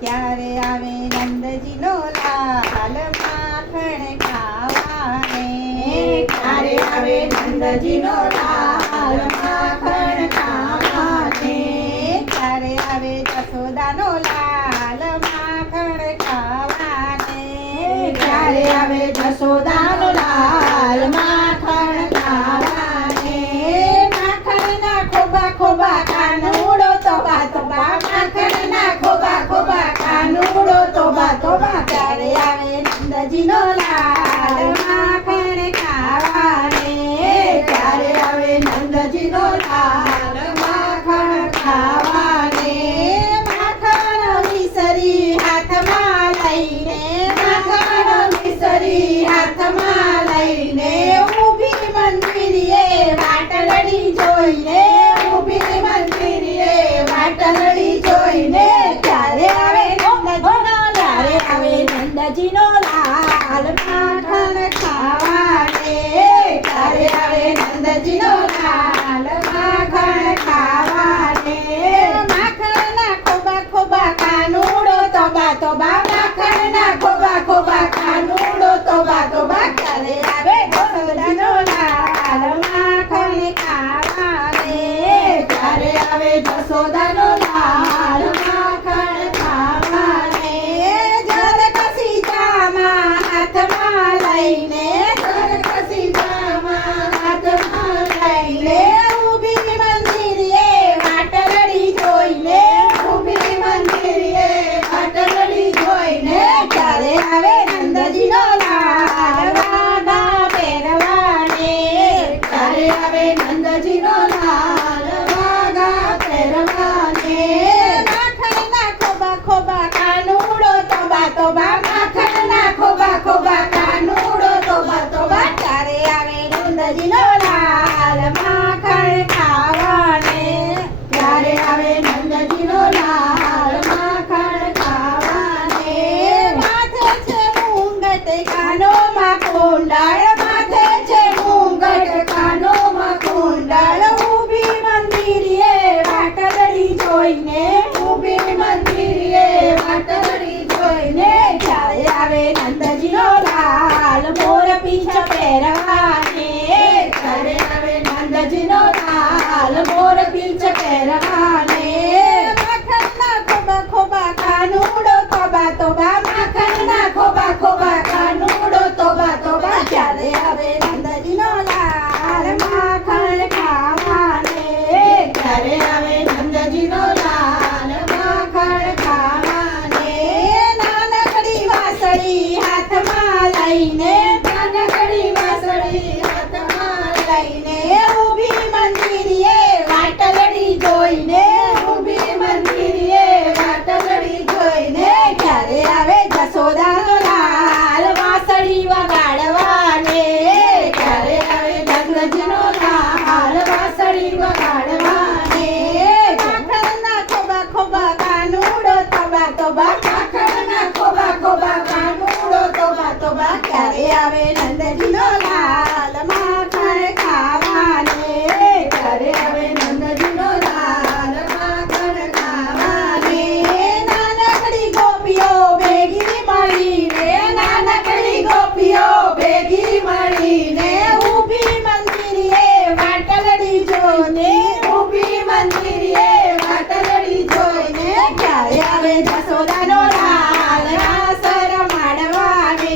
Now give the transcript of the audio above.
ત્યારે આવે નંદજીનો લાલ માખણ ખાવાને. ત્યારે આવે નંદજીનો લાલ માખણ ખાવાને. ત્યારે આવે જશોદાનો લાલ માખણ ખાવાને. ત્યારે આવે જશોદાનો લાલ માખણ ખાવાને. માખણના ખોબા ખોબા કાનુડો તોબા તોબા. માખણના ખોબા ખોબા કાનુડો તોબા તોબા. ત્યારે આવે નંદજીનો લાલ માખણ ખાવાને. ત્યારે આવે નંદજીનો લાલ માખણ ખાવાને. માખણ મિસરી હાથમાં લઈને. માખણ મિસરી હાથમાં લઈને. ઊભી મંદિરે વાટલડી જોઈને. ઊભી મંદિરે વાટલડી જોઈને. ત્યારે આવે નંદજીનો લાલ માખણ ખાવાને. ત્યારે આવે નંદજીનો લાલ માખણ ખાવાને. માખણના ખોબા ખોબા કાનુડો તોબા તોબા. માખણના ખોબા ખોબા કાનુડો તોબા તોબા. ત્યારે આવે જશોદાનો લાલ માખણ ખાવાને. ત્યારે આવે જશોદાનો લાલ માખણ ખાવાને. જરકસી જામાં હાથમાં લઈને. જરકસી જામાં હાથમાં લઈને. ઊભી મંદિરે વાટલડી જોઈને. ઊભી મંદિરે વાટલડી જોઈને. ત્યારે આવે નંદજીનો લાલ વાઘા પહેરવાને. ત્યારે આવે નંદજીનો લાલ વાઘા પહેરવાને. માખણના ખોબા ખોબા કાનુડો તોબા તોબા. માખણના ખોબા ખોબા કાનુડો તોબા તોબા. ત્યારે આવે નંદજીનો લાલ માખણ ખાવાને. ત્યારે આવે નંદજીનો લાલ માખણ ખાવાને. માથે છે મુંગટ કાનોમાં કુંડળ. માથે છે મુંગટ કાનોમાં કુંડળ. ઊભી મંદિરે વાટલડી જોઈને. ઊભી મંદિરે વાટલડી જોઈને. ત્યારે આવે